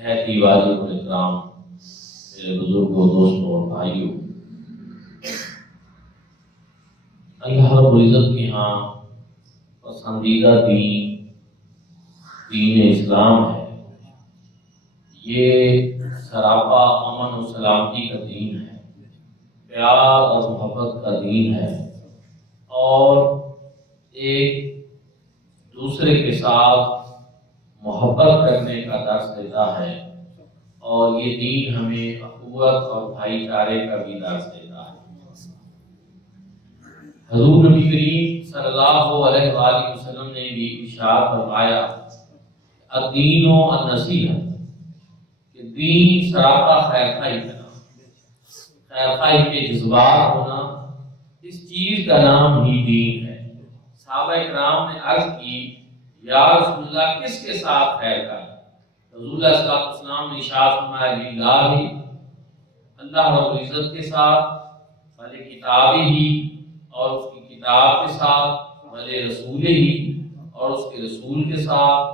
نہایت واجب الاحترام میرے بزرگوں، دوستوں اور بھائیوں، اللہ رب العزت کے ہاں پسندیدہ دین اسلام ہے۔ یہ سراپا امن و سلامتی کا دین ہے، پیار اور محبت کا دین ہے، اور ایک دوسرے کے ساتھ محبت کرنے کا درس دیتا ہے، اور یہ دین ہمیں اخوت اور بھائی چارے کا بھی درس دیتا ہے۔ حضور نبی کریم صلی اللہ علیہ وآلہ وسلم نے بھی ارشاد فرمایا الدین النصیحۃ، کہ دین سراپا خیر خواہی کا نام، خیر خواہی کے جذبات ہونا، اس چیز کا نام ہی دین ہے۔ صحابہ کرام نے عرض کی یا رسول اللہ کس کے ساتھ خیر خواہی؟ رسول اللہ صلی اللہ علیہ وسلم نے ارشاد فرمایا للہ، اللہ رب العزت کے ساتھ، بھلے کتابی ہی اور اس کی کتاب کے ساتھ، بھلے رسول ہی اور اس کے رسول کے ساتھ،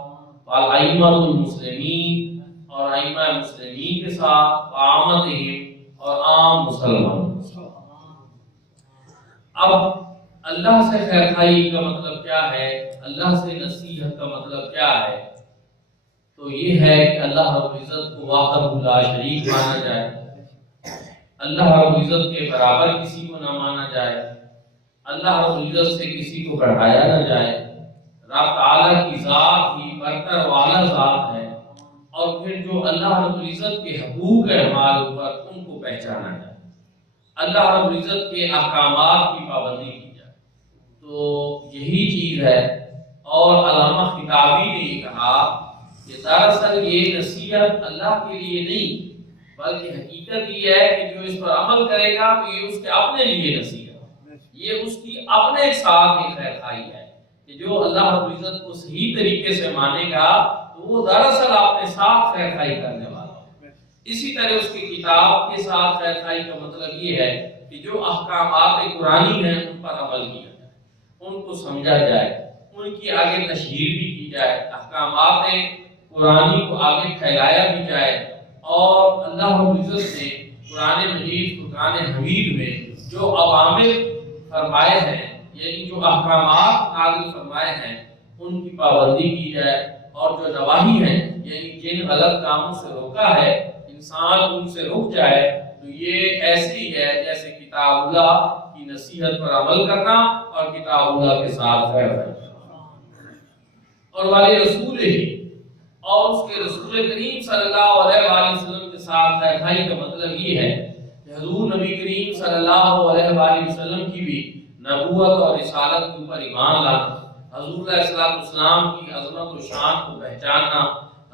والائمۃ المسلمین اور ائمہ مسلمین کے ساتھ، وعامتہم اور عام مسلمانوں کے ساتھ۔ اب اللہ سے خیر خواہی کا مطلب کیا ہے؟ اللہ سے نصیحت کا مطلب کیا ہے؟ تو یہ ہے کہ اللہ رب العزت کو وحدہ لا شریک مانا جائے، اللہ رب العزت کے برابر کسی کو نہ مانا جائے، اللہ رب العزت سے کسی کو بڑھایا نہ جائے۔ رب تعالیٰ کی ذات ہی برتر والا ذات ہے، اور پھر جو اللہ رب العزت کے حقوق ہے ہمارے اوپر، ان کو پہچانا جائے، اللہ رب العزت کے احکامات کی پابندی کی جائے۔ تو یہی چیز ہے۔ اور علامہ خطابی نے یہ کہا کہ دراصل یہ نصیحت اللہ کے لیے نہیں، بلکہ حقیقت یہ ہے کہ جو اس پر عمل کرے گا تو یہ اس کے اپنے لیے نصیحت ہے، یہ اس کی اپنے ساتھ ہی خیر خواہی ہے، کہ جو اللہ رب العزت کو صحیح طریقے سے مانے گا تو وہ دراصل اپنے ساتھ خیر خواہی کرنے والا ہے۔ اسی طرح اس کی کتاب کے ساتھ خیر خواہی کا مطلب یہ ہے کہ جو احکامات قرآنی ہیں ان پر عمل کیا جائے، ان کو سمجھا جائے، ان کی آگے تشہیر بھی کی جائے، احکامات قرآنی کو آگے پھیلایا بھی جائے، اور اللہ رب العزت نے قرآن مجید فرقان حمید میں جو اوامر فرمائے ہیں، یعنی جو احکامات نازل فرمائے ہیں، ان کی پابندی کی جائے، اور جو نواہی ہیں یعنی جن غلط کاموں سے روکا ہے انسان ان سے رک جائے، تو یہ ایسے ہی ہے جیسے کتاب اللہ کی نصیحت پر عمل کرنا اور کتاب اللہ کے ساتھ خیر کرنا۔ اور والے رسول ہی اور اس کے رسول کریم صلی اللہ علیہ وآلہ وسلم کے ساتھ خیر خواہی کا مطلب یہ ہے کہ حضور نبی کریم صلی اللہ علیہ وآلہ وسلم کی بھی نبوت اور رسالت کے اوپر ایمان لانا، حضور علیہ السلام کی عظمت و شان کو پہچاننا،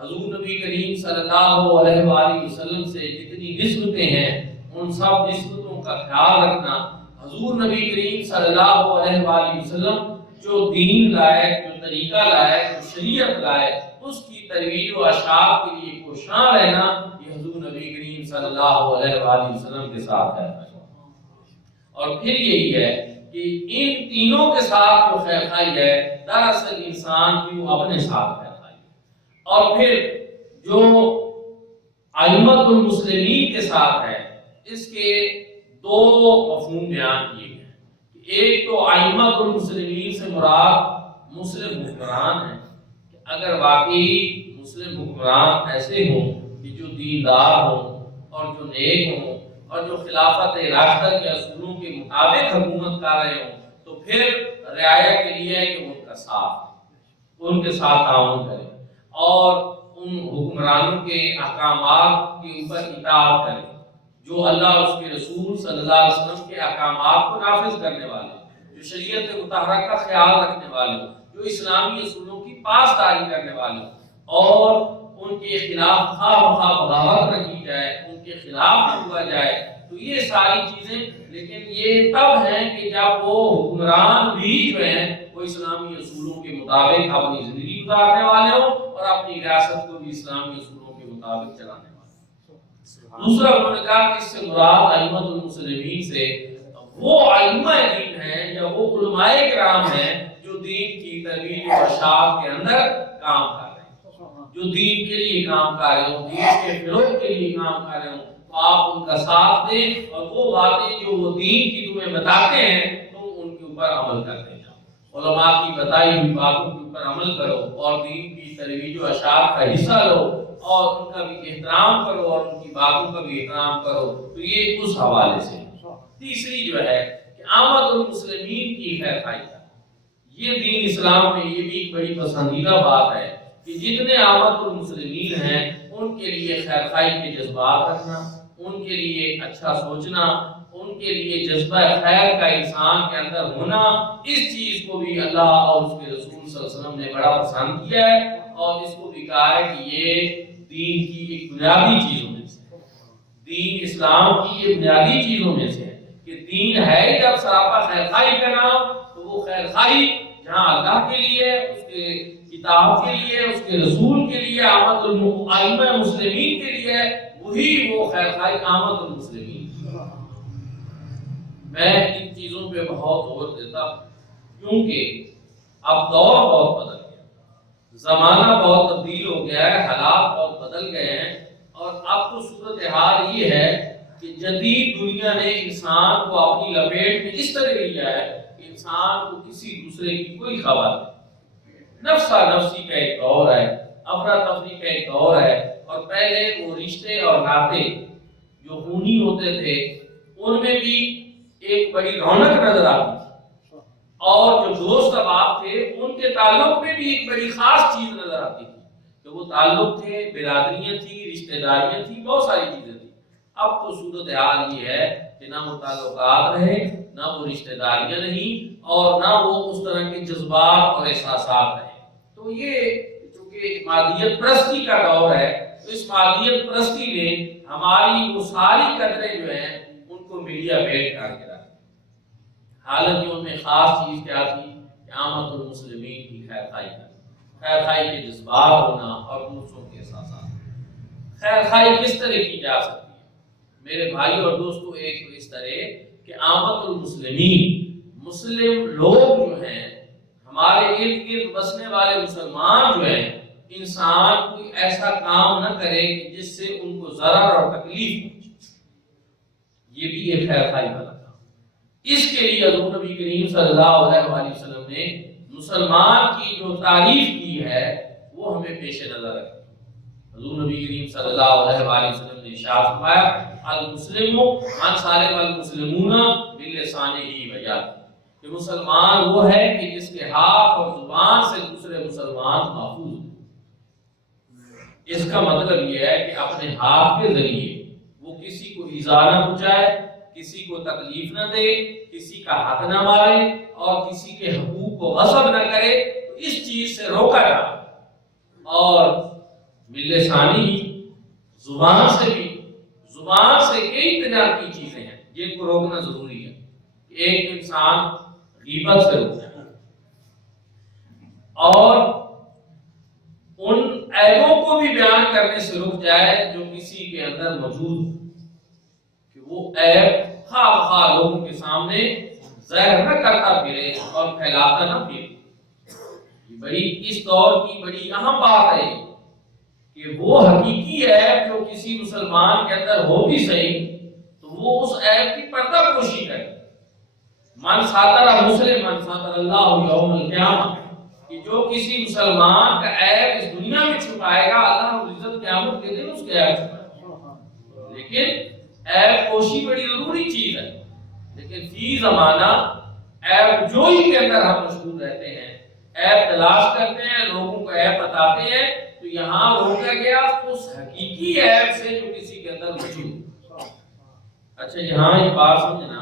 حضور نبی کریم صلی اللہ علیہ وآلہ وسلم سے جتنی نسبتیں ہیں ان سب نسبتوں کا خیال رکھنا، حضور نبی کریم صلی اللہ علیہ وآلہ وسلم جو دین لائے، جو طریقہ لائے، جو شریعت لائے، اس کی ترویج و اشاعت کے لیے کوشاں رہنا، یہ حضور نبی کریم صلی اللہ علیہ وآلہ وسلم کے ساتھ ہے۔ اور پھر یہی ہے کہ ان تینوں کے ساتھ جو خیر خواہی ہے دراصل انسان کی وہ اپنے ساتھ خیر خواہی ہے۔ اور پھر جو ائمۃ المسلمین کے ساتھ ہے، اس کے دو مفہوم بیان کیے گئے ہیں۔ ایک تو ائمۃ المسلمین سے مراد مسلم حکمران ہیں، کہ اگر واقعی مسلم حکمران ایسے ہوں کہ جو دیندار ہوں اور جو نیک ہوں اور جو خلافت راشدہ کے اصولوں کے مطابق حکومت کر رہے ہوں، تو پھر رعایا کے لیے ہے کہ ان کا ساتھ، ان کے ساتھ تعاون کرے اور ان حکمرانوں کے احکامات کے اوپر اطاعت کرے، جو اللہ اور اس کے رسول صلی اللہ علیہ وسلم کے احکامات کو نافذ کرنے والے، جو شریعت مطہرہ کا خیال رکھنے والے، جو اسلامی اصولوں کی پاسداری کرنے والے، اور ان کے خلاف خواہ مخواہ بغاوت نہ کی جائے، ان کے خلاف نہ ہوا جائے۔ تو یہ ساری چیزیں، لیکن یہ تب ہیں کہ جب وہ حکمران بھی جو ہیں وہ اسلامی اصولوں کے مطابق اپنی زندگی گزارنے والے ہوں اور اپنی ریاست کو بھی اسلامی اصولوں کے مطابق چلانے والے ہوں۔ دوسرا انہوں نے کہا کہ اس سے مراد ائمۃ المسلمین سے وہ ائمہ دین ہیں یا وہ علماء کرام ہیں جو دین کی ترویج و اشاعت کے اندر کام کر رہے ہیں۔ جو دین کے لیے کام کر رہے ہوں، دین کے فروغ کے لیے کام کر رہے ہوں، تو آپ ان کا ساتھ دیں اور وہ باتیں جو وہ دین کی تمہیں بتاتے ہیں تم ان کے اوپر عمل کرتے جاؤ، علماء کی بتائی ہوئی باتوں کے اوپر عمل کرو اور دین کی ترویج و اشاعت کا حصہ لو اور ان کا بھی احترام کرو اور ان کی باتوں کا بھی احترام کرو۔ تو یہ اس حوالے سے۔ تیسری جو ہے کہ آمد المسلمین کی خیر خواہی کا، یہ دین اسلام میں یہ بھی ایک بڑی پسندیدہ بات ہے کہ جتنے آمد المسلمین ہیں ان کے لیے خیر خواہی کے جذبات رکھنا، ان کے لیے اچھا سوچنا، ان کے لیے جذبہ خیر کا انسان کے اندر ہونا، اس چیز کو بھی اللہ اور اس کے رسول صلی اللہ علیہ وسلم نے بڑا پسند کیا ہے اور اس کو بھی کہا ہے کہ یہ دین کی ایک بنیادی چیزوں میں سے، دین اسلام کی یہ بنیادی چیزوں میں سے ہے کہ دین ہے جب سراپا خیر خواہی کا نام، تو وہ خیر خواہی جہاں اللہ کے لیے، اس کے کتاب کے لیے، اس کے رسول کے لیے، آمد الائمہ مسلمین کے لیے، وہی وہ خیر خواہی آمد المسلمین۔ میں ان چیزوں پہ بہت زور دیتا ہوں کیونکہ اب دور بہت بدل گیا، زمانہ بہت تبدیل ہو گیا ہے، حالات بہت بدل گئے ہیں، اور اب تو صورتحال یہ ہے کہ جدید دنیا نے انسان کو اپنی لپیٹ میں اس طرح لیا ہے کہ انسان کو کسی دوسرے کی کوئی خبر نہیں، نفسا نفسی کا ایک دور ہے، افراتفری کا ایک دور ہے، اور پہلے وہ رشتے اور ناطے جو خونی ہوتے تھے ان میں بھی ایک بڑی رونق نظر آتی تھی، اور جو دوست احباب تھے ان کے تعلق میں بھی ایک بڑی خاص چیز نظر آتی تھی کہ وہ تعلق تھے، برادریاں تھیں، رشتہ داریاں تھیں، بہت ساری چیزیں تھیں۔ اب تو صورتحال یہ ہے کہ نہ وہ تعلقات رہے، نہ وہ رشتہ داریاں نہیں، اور نہ وہ اس طرح کے جذبات اور احساسات رہے۔ تو یہ چونکہ مادیت پرستی کا دور ہے، تو اس مادیت پرستی نے ہماری وہ ساری قدریں جو ہیں ان کو میڈیا بیٹ کر کے رکھ، حالانکہ ان میں خاص چیز کیا تھی کہ آمد المسلمین کی خیر خواہی کرنا، خیر خواہی کے جذبات ہونا اور دوسروں کے احساسات۔ خیر خواہی کس طرح کی جا سکتی ہے میرے بھائی اور دوستو؟ ایک تو اس طرح کہ آمد المسلمین، مسلم لوگ جو ہیں، ہمارے ارد گرد بسنے والے مسلمان جو ہیں، انسان کوئی ایسا کام نہ کرے کہ جس سے ان کو ضرر اور تکلیف پہنچے، یہ بھی ایک خیر خواہی والا کام۔ اس کے لیے حضور نبی کریم صلی اللہ علیہ وآلہ وسلم نے مسلمان کی جو تعریف کی ہے وہ ہمیں پیش نظر رکھیں۔ حضور نبی کریم صلی اللہ علیہ وآلہ وسلم نے ارشاد فرمایا، المسلم من سالم المسلمون بلسانہ ویدہ، کہ مسلمان وہ ہے کہ جس کے ہاتھ اور زبان سے دوسرے مسلمان محفوظ ہیں۔ اس کا مطلب یہ ہے کہ اپنے ہاتھ کے ذریعے وہ کسی کو ایذا نہ پہنچائے، کسی کو تکلیف نہ دے، کسی کا حق نہ مارے اور کسی کے حقوق کو غصب نہ کرے، تو اس چیز سے روکا جائے۔ اور بلسانی، زبان سے بھی، زبان سے کئی طرح کی چیزیں ہیں جن کو روکنا ضروری ہے کہ ایک انسان غیبت سے روک جائے اور ان عیبوں کو بھی بیان کرنے سے رک جائے جو کسی کے اندر موجود ہو، کہ وہ عیب خواہ خواہ لوگوں کے سامنے ظاہر نہ کرتا پھرے اور پھیلاتا نہ پھرے۔ یہ بڑی اس دور کی بڑی اہم بات ہے کہ وہ حقیقی عیب جو کسی مسلمان کے اندر ہو بھی صحیح تو وہ اس عیب کی پردہ پوشی کرے۔ من ساتر مسلم من ساتر اللہ یوم القیامہ، کہ جو کسی مسلمان کا عیب اس دنیا میں چھپائے گا اللہ رب العزت قیامت کے دن اس کے عیب چھپائے گا۔ لیکن عیب پوشی بڑی ضروری چیز ہے، لیکن فی زمانہ عیب جوئی کے اندر ہم مشغول رہتے ہیں، عیب تلاش کرتے ہیں، لوگوں کو عیب بتاتے ہیں، تو یہاں روکا گیا اس حقیقی عیب سے جو کسی کے اندر موجود۔ اچھا یہاں ایک بات سمجھنا،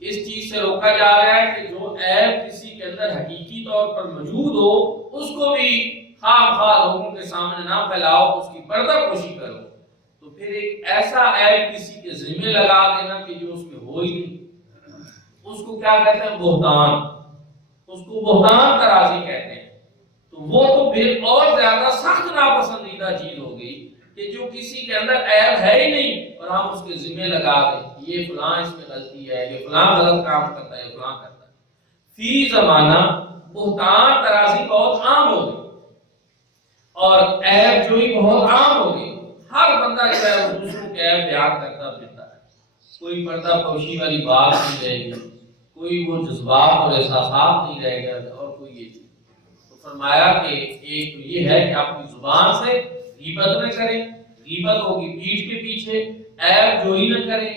اس چیز سے روکا جا رہا ہے کہ جو عیب کسی کے اندر حقیقی طور پر موجود ہو اس کو بھی خواہ خواہ لوگوں کے سامنے نہ پھیلاؤ، اس کی پردہ پوشی کرو۔ تو پھر ایک ایسا عیب کسی کے ذمہ لگا دینا کہ جو اس میں ہو ہی نہیں، اس کو کیا کہتے ہیں؟ بہتان، اس کو بہتان ترازی کہتے ہیں۔ تو وہ تو پھر اور زیادہ سخت ناپسندیدہ چیز ہو گئی کہ جو کسی کے اندر عیب ہے ہی نہیں اور ہم اس کے ذمہ لگا دیں یہ فلاں اس میں غلطی ہے، یہ فلاں غلط کام کرتا ہے، یہ فلاں کرتا ہے۔ فی زمانہ بہتان ترازی بہت عام ہو گئی، اور عیب جوئی بہت عام ہو گئی. ہر بندہ جو ہے وہ دوسروں کے عیب بیان کرتا پھرتا ہے. کوئی پردہ پوشی والی بات نہیں رہے گی، کوئی وہ جذبات اور احساسات نہیں رہے گا، اور کوئی یہ چیز. تو فرمایا کہ ایک یہ ہے کہ اپنی زبان سے غیبت نہ کریں، غیبت ہوگی پیٹھ کے پیچھے، عیب جوئی نہ کریں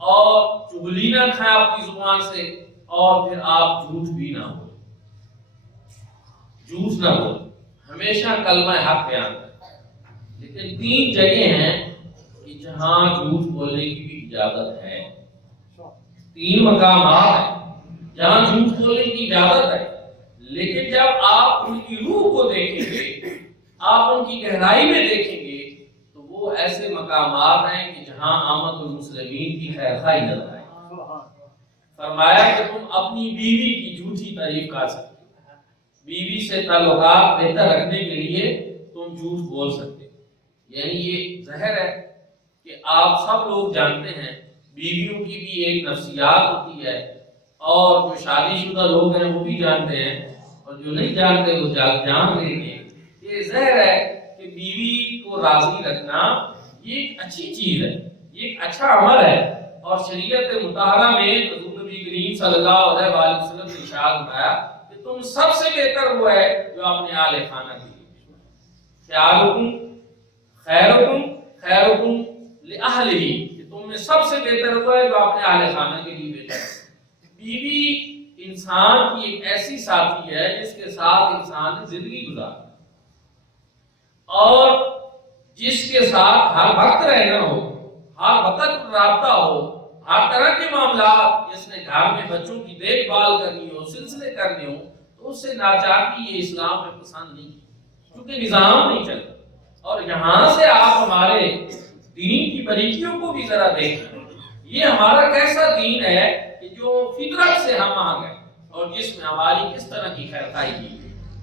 اور چغلی نہ کھائیں اپنی زبان سے، اور پھر آپ جھوٹ بھی نہ بولیں. جھوٹ نہ بولیں، ہمیشہ کلمہ حق بیان کریں. لیکن 3 جگہ ہیں کہ جہاں جھوٹ بولنے کی بھی اجازت ہے. 3 مقامات ہیں جہاں جھوٹ بولنے کی اجازت ہے، لیکن جب آپ ان کی روح کو دیکھیں گے، آپ ان کی گہرائی میں دیکھیں گے، تو وہ ایسے مقامات ہیں کہ جہاں آمد المسلمین کی خیرخواہی نظر آئے. فرمایا کہ تم اپنی بیوی کی جھوٹی تعریف کر سکتے، بیوی سے تعلقات بہتر رکھنے کے لیے تم جھوٹ بول سکتے. یعنی یہ ظاہر ہے کہ آپ سب لوگ جانتے ہیں بیویوں کی بھی ایک نفسیات ہوتی ہے، اور جو شادی شدہ لوگ ہیں وہ بھی جانتے ہیں، اور جو نہیں جانتے وہ جان لیں گے. یہ ظاہر ہے کہ بیوی کو راضی رکھنا یہ ایک اچھی چیز ہے، یہ ایک اچھا عمل ہے. اور شریعت مطہرہ میں حضور نبی کریم صلی اللہ علیہ وآلہ وسلم نے ارشاد فرمایا کہ تم سب سے بہتر وہ ہے جو اپنے اہل خانہ کے لیے. خیرکم خیرکم خیرکم لأہلہ، کہ تم میں سب سے بہتر وہ ہے جو اپنے اہل خانہ کے لیے بہتر ہے. بیوی انسان کی ایک ایسی ساتھی ہے جس کے ساتھ انسان نے زندگی گزاری اور جس کے ساتھ ہر وقت رہنا ہو، ہر وقت رابطہ ہو، ہر طرح کے معاملات، جس نے گھر میں بچوں کی دیکھ بھال کرنی ہو، سلسلے کرنے ہو، تو اس سے ناچاکی یہ اسلام میں پسند نہیں، کیونکہ نظام نہیں چلتا. اور یہاں سے آپ ہمارے دین کی باریکیوں کو بھی ذرا دیکھیں. یہ ہمارا کیسا دین ہے کہ جو فطرت سے ہم آ گئے، اور جس میں ہماری کس طرح کی خیرخواہی کی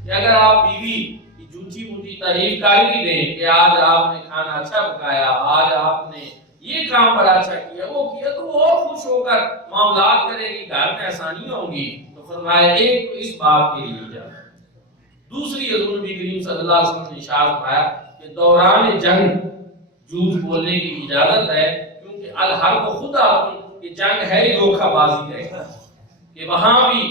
کہ اگر آپ بیوی کی جھوٹی موٹی تعریف کر بھی دیں کہ آج آپ نے کھانا اچھا پکایا، آج آپ نے یہ کام بڑا اچھا کیا، وہ کیا، تو وہ اور خوش ہو کر معاملات کرے گی، گھر میں آسانیاں ہوں گی. تو فرمایا ایک تو اس بات کے لیے اجازت. دوسری حضور نبی کریم صلی اللہ علیہ وسلم نے ارشاد فرمایا کہ دوران جنگ جھوٹ بولنے کی اجازت ہے، کیونکہ الحرب خدا کہ جنگ ہے ہی دھوکہ بازی ہے، کہ وہاں بھی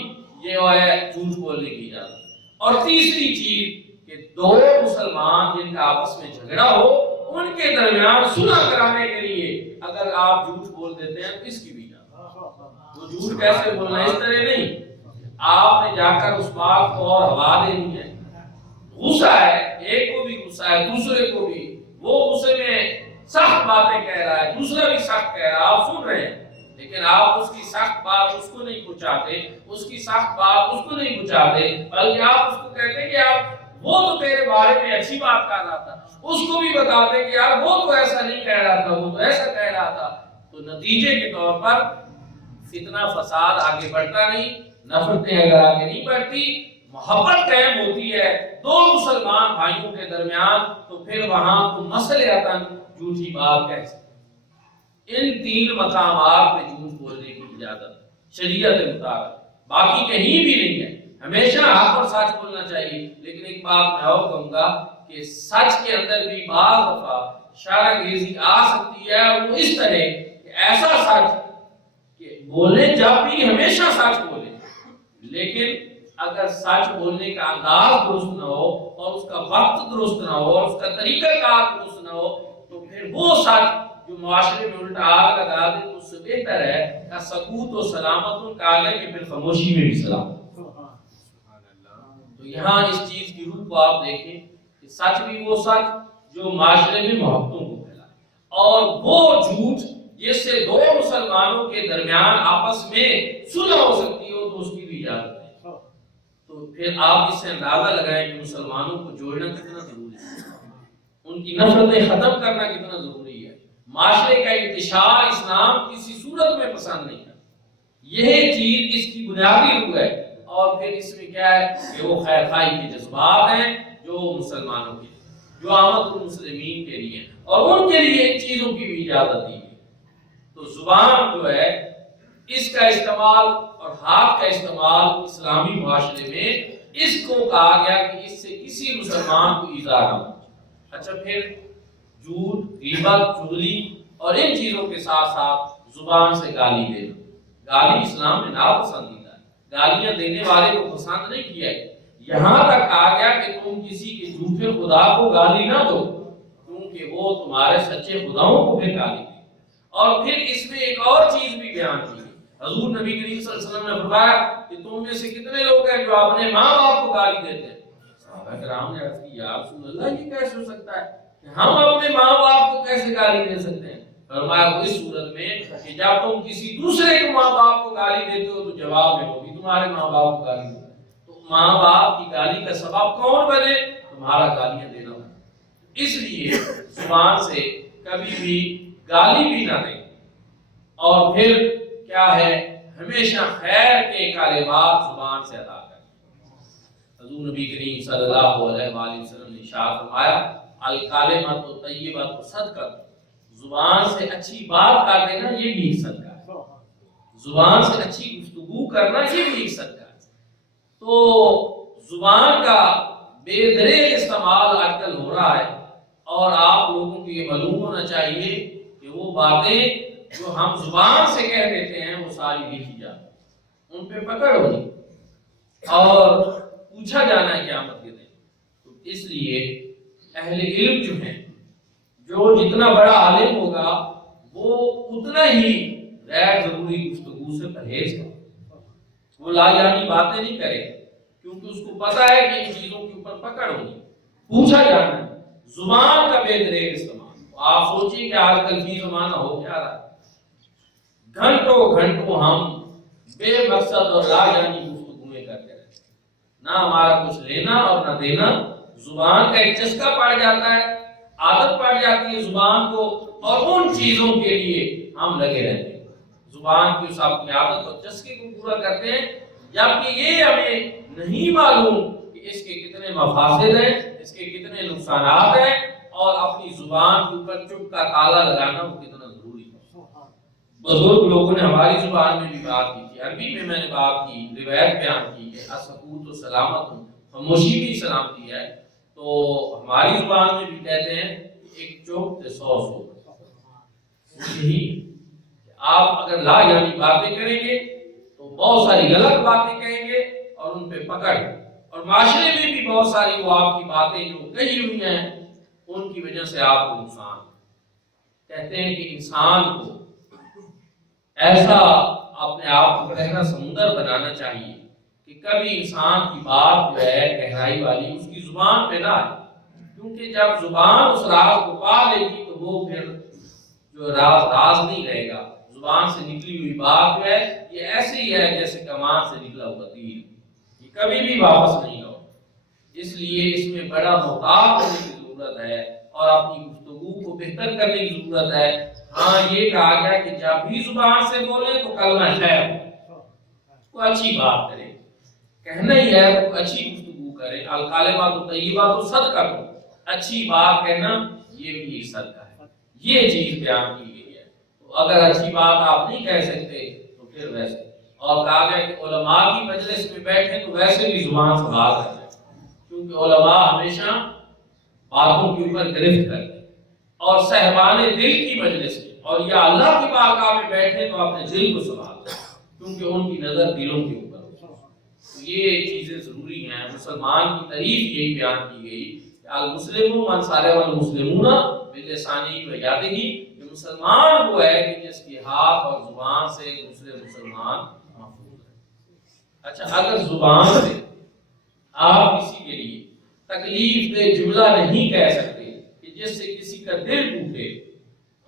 یہ ہے جھوٹ بولنے کی اجازت. اور تیسری چیز کہ 2 مسلمان جن کا آپس میں جھگڑا ہو، ان کے درمیان صلح کرانے کے لیے اگر آپ جھوٹ بول دیتے ہیں تو اس کی بھی اجازت. وہ جھوٹ کیسے بولنا ہے، اس طرح نہیں آپ نے جا کر اس بات کو اور ہوا دینی ہے. غصہ ہے، ایک کو بھی غصہ ہے، دوسرے کو بھی، وہ غصے میں سخت باتیں کہہ رہا ہے، دوسرا بھی سخت کہہ رہا ہے، آپ سن رہے ہیں، لیکن آپ اس کی سخت بات اس کو نہیں پہنچاتے، اس کی سخت بات اس کو نہیں پہنچاتے، بلکہ آپ اس کو کہتے ہیں کہ آپ وہ تو تیرے بارے میں اچھی بات کر رہا تھا، اس کو بھی بتاتے کہ یار وہ تو ایسا نہیں کہہ رہا تھا، وہ تو ایسا کہہ رہا تھا. تو نتیجے کے طور پر فتنہ فساد آگے بڑھتا نہیں، نفرتیں اگر آگے نہیں بڑھتی، محبت قائم ہوتی ہے 2 مسلمان بھائیوں کے درمیان، تو پھر وہاں تو مسلحتاً جھوٹی بات کہہ سکتے. ان 3 مقامات میں جھوٹ بولنے کی اجازت شریعت مطابق، باقی کہیں بھی نہیں ہے. ہمیشہ حق اور سچ بولنا چاہیے. لیکن ایک بات میں اور کہوں گا کہ سچ کے اندر بھی بعض دفعہ شرانگیزی آ سکتی ہے، اور وہ اس طرح کہ ایسا سچ کہ بولے جب بھی ہمیشہ سچ بولے، لیکن اگر سچ بولنے کا انداز درست نہ ہو، اور اس کا وقت درست نہ ہو، اور اس کا طریقہ کار درست نہ ہو، تو پھر وہ سچ جو معاشرے میں الٹا آگ لگا دے تو اس سے بہتر ہے کہ سکوت و سلامت کہا گیا کہ پھر خاموشی میں بھی سلامت. تو یہاں اس چیز کی روح کو آپ دیکھیں کہ سچ بھی وہ سچ جو معاشرے میں محبتوں کو پھیلائے، اور وہ جھوٹ جس سے 2 مسلمانوں کے درمیان آپس میں صلح ہو سکتی ہو، تو اس کی بھی اجازت ہے. تو پھر آپ اس سے اندازہ لگائیں کہ مسلمانوں کو جوڑنا کتنا ضروری ہے، ان کی نفرتیں ختم کرنا کتنا ضروری ہے. معاشرے کا انتشار اسلام کسی صورت میں پسند نہیں ہے. یہی چیز اس کی بنیادی روح ہے. اور پھر اس میں کیا ہے کہ وہ خیرخواہی کے جذبات ہیں جو مسلمانوں کے لیے، جو آمد المسلمین کے لیے، اور ان کے لیے ان چیزوں کی بھی اجازت دی گئی. تو زبان جو ہے اس کا استعمال اور ہاتھ کا استعمال اسلامی معاشرے میں اس کو کہا گیا کہ اس سے کسی مسلمان کو ایذا نہ ہو۔ اچھا پھر جھوٹ، غیبت، چغلی اور ان چیزوں کے ساتھ ساتھ زبان سے گالی دینا، گالی اسلام میں ناپسندیدہ ہے، گالیاں دینے والے کو پسند نہیں کیا ہے۔ یہاں تک کہا گیا کہ تم کسی کے جھوٹے خدا کو گالی نہ دو کیونکہ وہ تمہارے سچے خداؤں کو بھی گالی دے۔ اور پھر اس میں ایک اور چیز بھی بیان کی، حضور نبی کریم صلی اللہ علیہ وسلم نے فرمایا کہ تم میں سے کتنے لوگ ہیں جو اپنے ماں باپ کو گالی دیتے ہیں؟ صحابہ کرام نے عرض کی یا رسول اللہ یہ کیسے ہو سکتا ہے کہ ہم اپنے ماں باپ کو کیسے گالی دے سکتے ہیں؟ فرمایا اس صورت میں کہ جب تم کسی دوسرے کے ماں باپ کو گالی دیتے ہو تو جواب میں وہ بھی تمہارے ماں باپ کو گالی دیتا ہے، تو ماں باپ کی گالی کا سبب کون بنے؟ تمہارا گالیاں دینا بنے۔ اس لیے زبان سے کبھی بھی گالی بھی نہ دیں، اور پھر کیا ہے ہمیشہ خیر کے کلمات زبان سے ادا کریں۔ حضور نبی کریم صلی اللہ علیہ وآلہ وسلم نے ارشاد فرمایا الکلمۃ الطیبۃ صدقہ، زبان سے اچھی بات کر دینا یہ بھی ایک صدقہ ہے، زبان سے اچھی گفتگو کرنا یہ بھی ایک صدقہ ہے۔ تو زبان کا بے دریغ استعمال آج کل ہو رہا ہے، اور آپ لوگوں کو یہ معلوم ہونا چاہیے کہ وہ باتیں جو ہم زبان سے کہہ دیتے ہیں وہ ساری لکھی جاتی، ان پہ پکڑ ہونی اور پوچھا جانا ہے قیامت کے دن۔ تو اس لیے اہل علم جو ہیں، جو جتنا بڑا عالم ہوگا وہ اتنا ہی غیر ضروری گفتگو سے پرہیز کرے، وہ لا یعنی باتیں نہیں کرے، کیونکہ اس کو پتا ہے کہ ان چیزوں کے اوپر پکڑ ہونی، پوچھا جانا ہے۔ زبان کا بے دریغ استعمال، آپ سوچیں کہ آج کل فی زمانہ ہو کیا رہا ہے، گھنٹوں گھنٹوں ہم بے مقصد اور لا یعنی گفتگویں کرتے رہتے، نہ ہمارا کچھ لینا اور نہ دینا۔ زبان کا ایک چسکا پڑ جاتا ہے، عادت پڑ جاتی ہے زبان کو، اور ان چیزوں کے لیے ہم لگے رہتے ہیں، زبان کی اس آپ کی عادت اور چسکے کو پورا کرتے ہیں، جبکہ یہ ہمیں نہیں معلوم کہ اس کے کتنے مفاسد ہیں، اس کے کتنے نقصانات ہیں، اور اپنی زبان کے اوپر چپ کا تالا لگانا وہ کتنا ضروری ہے۔ بزرگ لوگوں نے ہماری زبان میں بھی بات کی تھی، عربی میں نے بات کی، روایت بیان کی کہ السکوت سلامت، خاموشی بھی سلامتی ہے۔ تو ہماری زبان میں بھی کہتے ہیں ایک چپ تے 100 سو، یہی آپ اگر لا یعنی باتیں کریں گے تو بہت ساری غلط باتیں کہیں گے اور ان پہ پکڑ، اور معاشرے میں بھی بہت ساری وہ آپ کی باتیں جو کہی ہوئی ہیں ان کی وجہ سے آپ کو نقصان۔ کہتے ہیں کہ انسان کو ایسا اپنے آپ کو گہرا سمندر بنانا چاہیے کہ کبھی انسان کی بات جو ہے گہرائی والی اس کی زبان پہ نہ آئے، کیونکہ جب زبان اس راز کو پا لے گی تو وہ پھر جو راز نہیں رہے گا۔ زبان سے نکلی ہوئی بات جو ہے یہ ایسے ہی ہے جیسے کمان سے نکلا ہوا تیر، یہ کبھی بھی واپس نہیں لوٹے۔ اس لیے اس میں بڑا محتاط ہونے کی ضرورت ہے اور اپنی گفتگو کو بہتر کرنے کی ضرورت ہے۔ ہاں یہ کہا گیا کہ جب بھی زبان سے بولے تو کلمہ خیر ہو، کوئی اچھی بات کرے، کہنا ہی ہے تو اچھی گفتگو کرے، الکلمۃ الطیبۃ صدقہ، اچھی بات کہنا یہ بھی ایک صدقہ ہے، یہ چیز بیان کی گئی ہے۔ تو اگر اچھی بات آپ نہیں کہہ سکتے تو پھر ویسے، اور کہا گیا کہ علماء کی مجلس میں بیٹھے تو ویسے بھی زبان سے بات کریں، کیونکہ علماء ہمیشہ باتوں کے اوپر گرفت کرتے ہیں، اور صاحبان دل کی مجلس میں اور یا اللہ کی بارگاہ میں بیٹھے تو اپنے دل کو سنبھالتے ہیں، کیونکہ ان کی نظر دلوں کے اوپر ہوتی ہے۔ تو یہ چیزیں ضروری ہیں۔ مسلمان کی تعریف یہی بیان کی گئی کہ المسلم من سلم المسلمون بلسانہ و یدہ، کہ مسلمان وہ ہے کہ جس کے ہاتھ اور زبان سے دوسرے مسلمان محفوظ ہے۔ اچھا اگر زبان سے آپ کسی کے لیے تکلیف دہ جملہ نہیں کہہ سکتے کہ جس سے کسی کا دل ٹوٹے،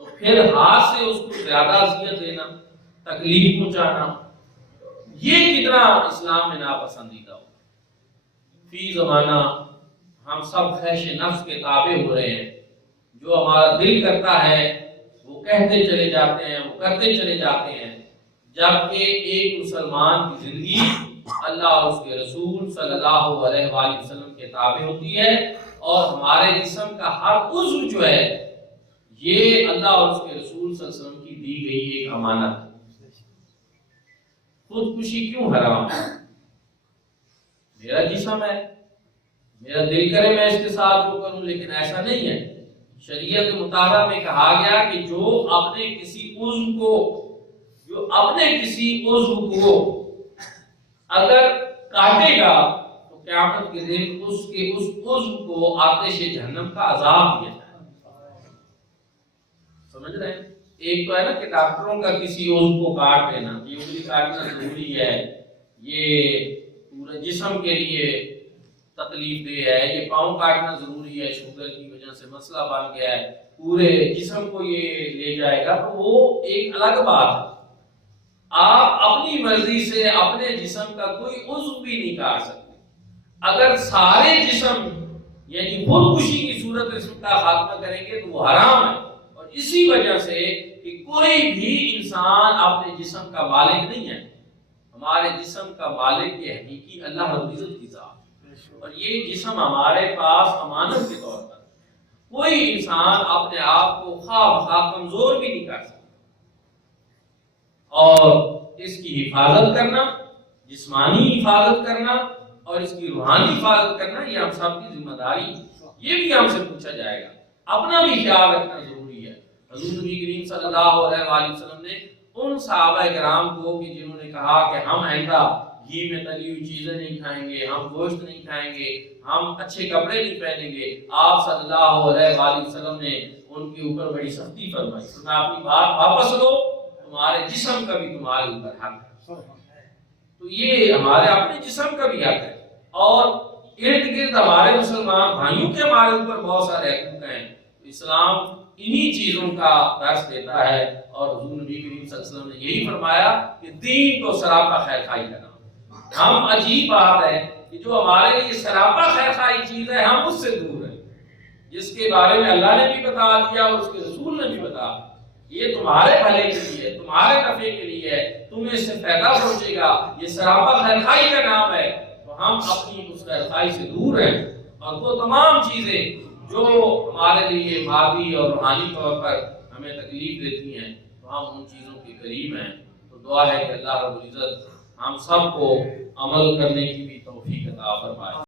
تو پھر ہاتھ سے اس کو زیادہ اذیت دینا، تکلیف پہنچانا، یہ کتنا اسلام میں ناپسندیدہ ہو۔ فی زمانہ ہم سب خواہش نفس کے تابع ہو رہے ہیں، جو ہمارا دل کرتا ہے وہ کہتے چلے جاتے ہیں، وہ کرتے چلے جاتے ہیں، جبکہ ایک مسلمان کی زندگی اللہ اور اس کے رسول صلی اللہ علیہ وآلہ وسلم کے تابع ہوتی ہے، اور ہمارے جسم کا ہر عضو جو ہے یہ اللہ اور اس کے رسول صلی اللہ علیہ وسلم کی دی گئی ایک امانت ہے۔ خودکشی کیوں حرام ہے؟ میرا جسم ہے، میرا دل کرے میں اس کے ساتھ جو کروں، لیکن ایسا نہیں ہے۔ شریعت مطالعہ میں کہا گیا کہ جو اپنے کسی عضو کو اگر کاٹے گا تو قیامت کے دن اس عضو کو آتش جہنم کا عذاب دیا جائے گا۔ سمجھ رہے ہیں؟ ایک تو ہے نا کہ ڈاکٹروں کا کسی عضو کو کاٹ دینا، یہ انگلی کاٹنا ضروری ہے، یہ پورے جسم کے لیے تکلیف دہ ہے، یہ پاؤں کاٹنا ضروری ہے، شوگر کی وجہ سے مسئلہ بن گیا ہے، پورے جسم کو یہ لے جائے گا، تو وہ ایک الگ بات ہے۔ آپ اپنی مرضی سے اپنے جسم کا کوئی عضو بھی نہیں کاٹ سکتے۔ اگر سارے جسم یعنی خودکشی کی صورت اس کا خاتمہ کریں گے تو وہ حرام ہے، اور اسی وجہ سے کہ کوئی بھی انسان اپنے جسم کا مالک نہیں ہے۔ ہمارے جسم کا مالک یہ حقیقی اللہ رب العزت کی ذات ہے، اور یہ جسم ہمارے پاس امانت کے طور پر، کوئی انسان اپنے آپ کو خواہ کمزور بھی نہیں کر سکتا۔ اور اس کی حفاظت کرنا، جسمانی حفاظت کرنا اور اس کی روحانی حفاظت کرنا، یہ ہم سب کی ذمہ داری ہے۔ یہ بھی ہم سے پوچھا جائے گا، اپنا بھی خیال رکھنا ضروری ہے۔ حضور نبی کریم صلی اللہ علیہ وآلہ وسلم نے ان صحابہ کرام کو کہ جنہوں نے کہا کہ ہم آئندہ گھی میں تلی ہوئی چیزیں نہیں کھائیں گے، ہم گوشت نہیں کھائیں گے، ہم اچھے کپڑے نہیں پہنیں گے، آپ صلی اللہ علیہ وآلہ وسلم نے ان کے اوپر بڑی سختی فرمائی، میں اپنی بات واپس لو، تمہارے جسم کا بھی تمہارے اوپر حق ہے۔ تو یہ ہمارے اپنے جسم کا بھی حق ہے، اور ارد گرد ہمارے مسلمان بھائیوں کے ہمارے اوپر بہت سارے حقوق ہیں۔ اسلام انہی چیزوں کا درس دیتا ہے، اور حضور نبی کریم صلی اللہ علیہ وسلم نے یہی فرمایا کہ دین تو سراپا خیر خائی کا نام۔ ہم عجیب بات ہے کہ جو ہمارے لیے سراپا خیر خائی چیز ہے ہم اس سے دور ہیں، جس کے بارے میں اللہ نے بھی بتا دیا اور اس کے رسول نے بھی بتا دیا، یہ تمہارے بھلے کے لیے، تمہارے نفع کے لیے ہے، تمہیں اس سے فائدہ پہنچے گا، یہ سراپا خیر خائی کا نام ہے، تو ہم اپنی اس خیر خائی سے دور ہیں۔ اور وہ تمام چیزیں جو ہمارے لیے مادی اور روحانی طور پر ہمیں تکلیف دیتی ہیں، تو ہم ان چیزوں کے قریب ہیں۔ تو دعا ہے کہ اللہ رب العزت ہم سب کو عمل کرنے کی بھی توفیق عطا فرمائے۔